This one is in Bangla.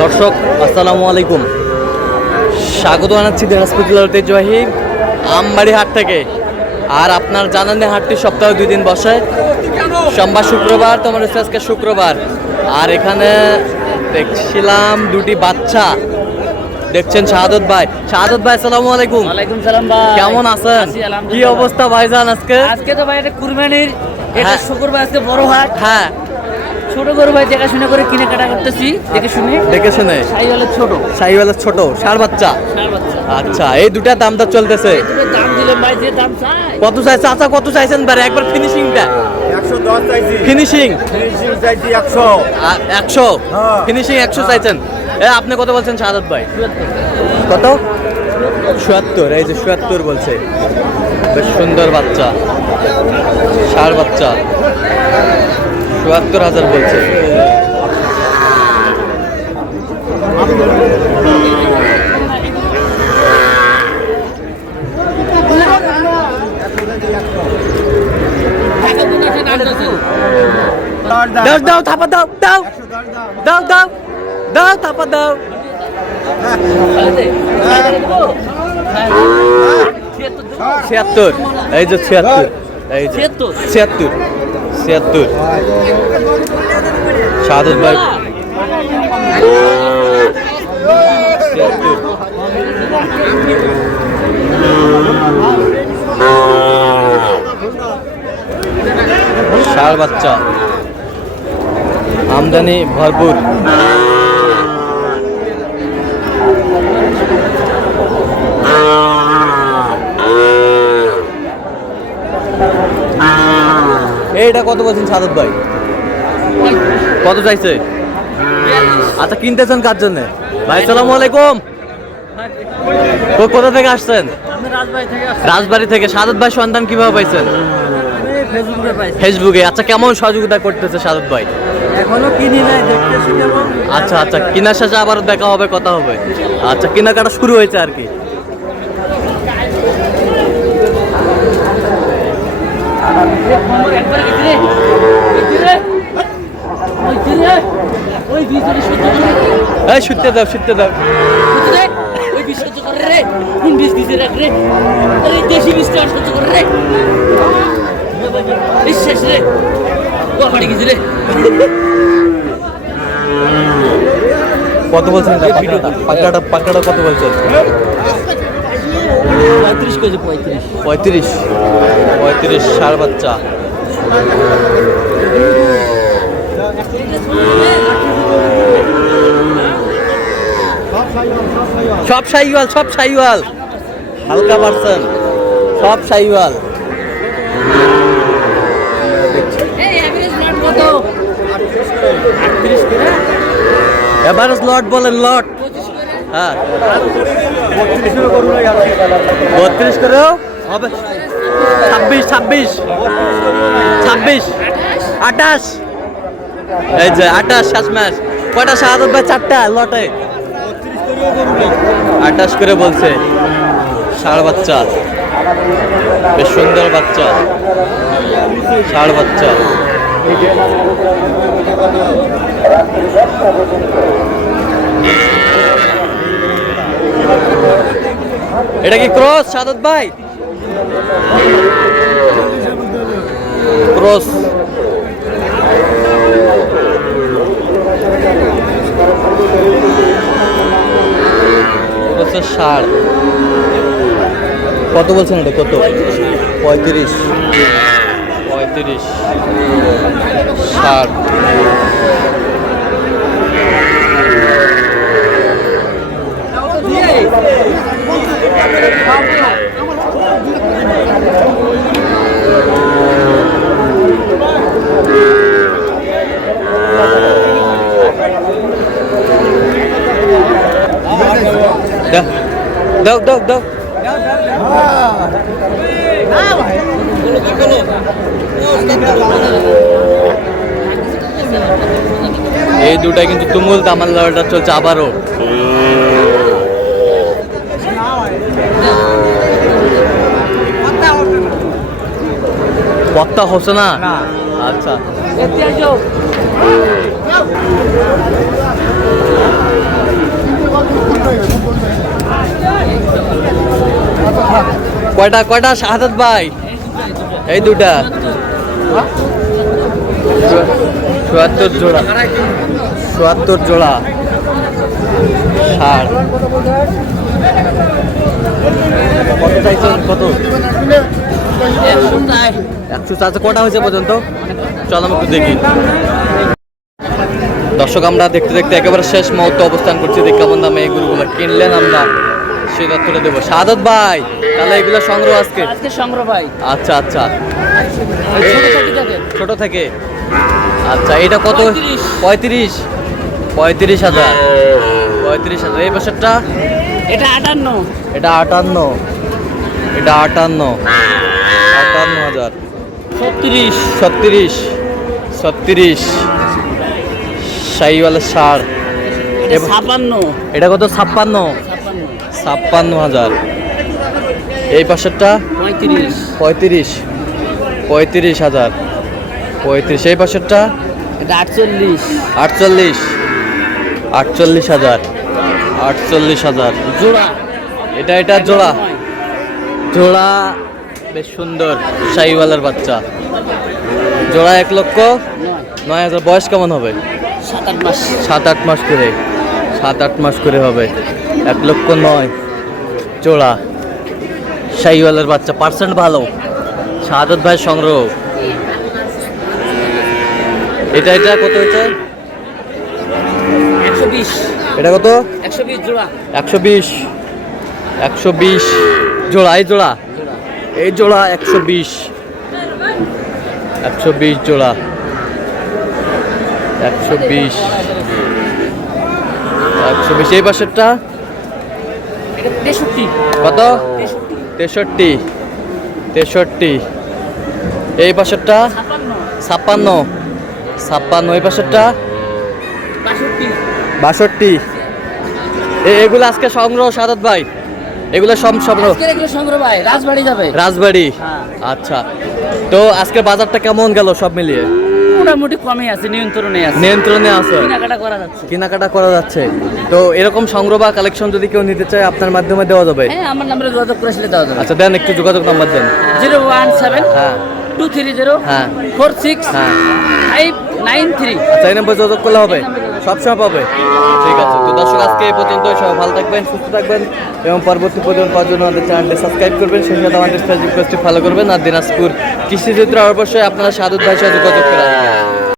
দর্শক আসসালামু আলাইকুম, স্বাগত জানাচ্ছি দিনাজপুর জেলার ঐতিহ্যবাহী আমবাড়ি হাট থেকে। আর আপনার জানান হাটটি সপ্তাহে 2 দিন বসে, সোমবার শুক্রবার। তোমার হচ্ছে আজকে শুক্রবার। আর এখানে দেখছিলাম দুটি বাচ্চা, দেখছেন শাহাদত ভাই। শাহাদত ভাই আসসালামু আলাইকুম। ওয়ালাইকুম সালাম ভাই, কেমন আছেন? কি অবস্থা ভাইজান আজকে? আজকে তো ভাই এটা কুরবানির, এটা শুক্রবার, আজকে বড় হাট। হ্যাঁ, ছোট গরু ভাই দেখাশোনা করে কেনাকাটা করতেছি, দেখে শুনে। শাহিওয়ালের ছোট, শাহিওয়ালের ছোট ষাঁড় বাচ্চা। আচ্ছা, এই দুটা দাম দর চলতেছে। দাম দিলাম ভাই, যে দাম চাই। কত চাইছে চাচা, কত চাইছেন? একবার ফিনিশিংটা 110 চাইছি। ফিনিশিং চাইছি 100। 100 ফিনিশিং 100 চাইছেন। আপনি কত বলছেন শাহাদত ভাই? কত? 77। এই যে 77 বলছে। বেশ সুন্দর বাচ্চা, ষাঁড় বাচ্চা। ৭৭,০০০ বলছে। দাও দাও থাপা দাও, দাও দাও দাও দাও থাপা দাও। 76। এই যে 76, এই যে 76 শাহাদত ভাই 76। ষাঁড় বাচ্চা, আমদানি ভরপুর। এইটা কত বলছেন শাহাদত ভাই? কত চাইছে? আচ্ছা, কিনতেছেন কার জন্য ভাই? আসসালামু আলাইকুম। কোথা থেকে আসছেন? রাজবাড়ি থেকে। শাহাদত ভাই সন্ধান কিভাবে পাইছেন? ফেসবুকে। আচ্ছা, কেমন সহযোগিতা করতেছে শাহাদত ভাই? এখনো কিনি নাই, দেখতেছি কেমন। আচ্ছা আচ্ছা, কেনার সাথে আবার দেখা হবে, কথা হবে। আচ্ছা, কেনাকাটা শুরু হয়েছে আর কি। এই শুতে দাও, শুতে দাও। ওই বিশ সহ্য করে রে, কোন বিষ দিছে রাখ রে, আরে দেশি বিষটা সহ্য করে রে, শেষ রে, ও হাড়ি গেছে রে। কত বলছেন পাকড়াটা কত বলছেন? 35 কেজি। 35 ষাঁড় বাচ্চা। সব শাহিওয়াল হালকা পার্সেন্ট, সব শাহিওয়াল। এভারেজ লট বলেন, লট। হ্যাঁ, 32 করেও হবে। 26 28। এই যে 28 শেষমেশ। কয়টা শাহাদত ভাই? 4টা লটে 28 করে বলছে। ষাঁড় বাচ্চা, বেশ সুন্দর বাচ্চা, ষাঁড় বাচ্চা। এটা কি ক্রস শাহাদত ভাই? ক্রস। ষাঁড়। কত বলছেন এটা? কত? 35 ষাঁড়। দাও দাও দাও। এই দুটাই কিন্তু তুমুল তামাল লড়াইটা চলছে আবারও। পত্তা হচ্ছে না। আচ্ছা কয়টা কয়টা শাহাদাত ভাই? এই দুটা ৭৪ জোড়া, ৭৪ জোড়া ষাঁড়। কত চাইছেন? কত? 100 চাচ্ছে। কটা হয়েছে পর্যন্ত? চল আমি একটু দেখি। দর্শক আমরা দেখতে দেখতে একেবারে শেষ মুহূর্তে অবস্থান করছি। দেখি কেমন দামে এই গরুগুলো কিনলেন আমরা সেই তথ্যটা দেবো। শাহাদাত ভাই তাহলে এগুলো সংগ্রহ আজকে? আজকে সংগ্রহ ভাই। আচ্ছা আচ্ছা, ছোট থেকে। আচ্ছা এটা কত? 35 35,000। 35,000। এই বছরটা এটা 58। এটা 58। এটা 58 58,000। 36 36 36 শাহিওয়ালের ষাঁড়। এটা 56 এটা কত? 56 56,000। এই পাশেরটা 35 35 35,000। 35। এই পাশেরটা এটা 48 48 48,000 48,000 জোড়া। এটা এটা জোড়া জোড়া বেশ সুন্দর শাহিওয়ালের বাচ্চা। জোড়া 1,09,000। বয়স কেমন হবে? 7-8 মাস। 7-8 মাস করে, 7-8 মাস করে হবে। 1,09,000 জোড়া শাহিওয়ালের বাচ্চা। পার্সেন্ট ভালো। শাহাদাত ভাই সংগ্রহ। এটা এটা কত হয়েছে? 120 এটা কত? 120 জোড়া। 120 120 জোড়া। এই জোড়া এই জোড়া 120 120 জোড়া 120 120। এই পাশেরটা এটা 63 কত? 63 63। এই পাশেরটা 56 56। এই পাশেরটা 62। এগুলো আজকে সংগ্রহ শাহাদাত ভাই? এগুলো সব সংগ্রহ? আজকে এগুলো সংগ্রহ ভাই, রাজবাড়ি যাবে। রাজবাড়ি। হ্যাঁ। আচ্ছা, তো আজকে বাজারটা কেমন গেল সব মিলিয়ে? মোটামুটি কমই আছে, নিয়ন্ত্রণে আছে। নিয়ন্ত্রণে আছে, কেনাকাটা করা যাচ্ছে। কেনাকাটা করা যাচ্ছে। তো এরকম সংগ্রহ বা কালেকশন যদি কেউ নিতে চায় আপনার মাধ্যমে দেওয়া যাবে? হ্যাঁ, আমার নাম্বারে যোগাযোগ করে আসলে দেওয়া যাবে। আচ্ছা দেন, একটু যোগাযোগ নাম্বার দেন। 017 হ্যাঁ 230 হ্যাঁ 46 হ্যাঁ। 593। আচ্ছা এই নাম্বার যোগাযোগ করলে হবে? সবসময় পাবে? ঠিক আছে। তো দর্শক আজকে এই পর্যন্ত। সবাই ভালো থাকবেন, সুস্থ থাকবেন এবং পরবর্তী পর্যন্ত পাওয়ার জন্য আমাদের চ্যানেলটি সাবস্ক্রাইব করবেন, সেই সাথে আমাদের ফেসবুক পেজটি ফলো করবেন। আর দিনাজপুর কৃষি চিত্র অবশ্যই আপনারা শাহাদাত ভাইয়ের সাথে যোগাযোগ করে আসবেন।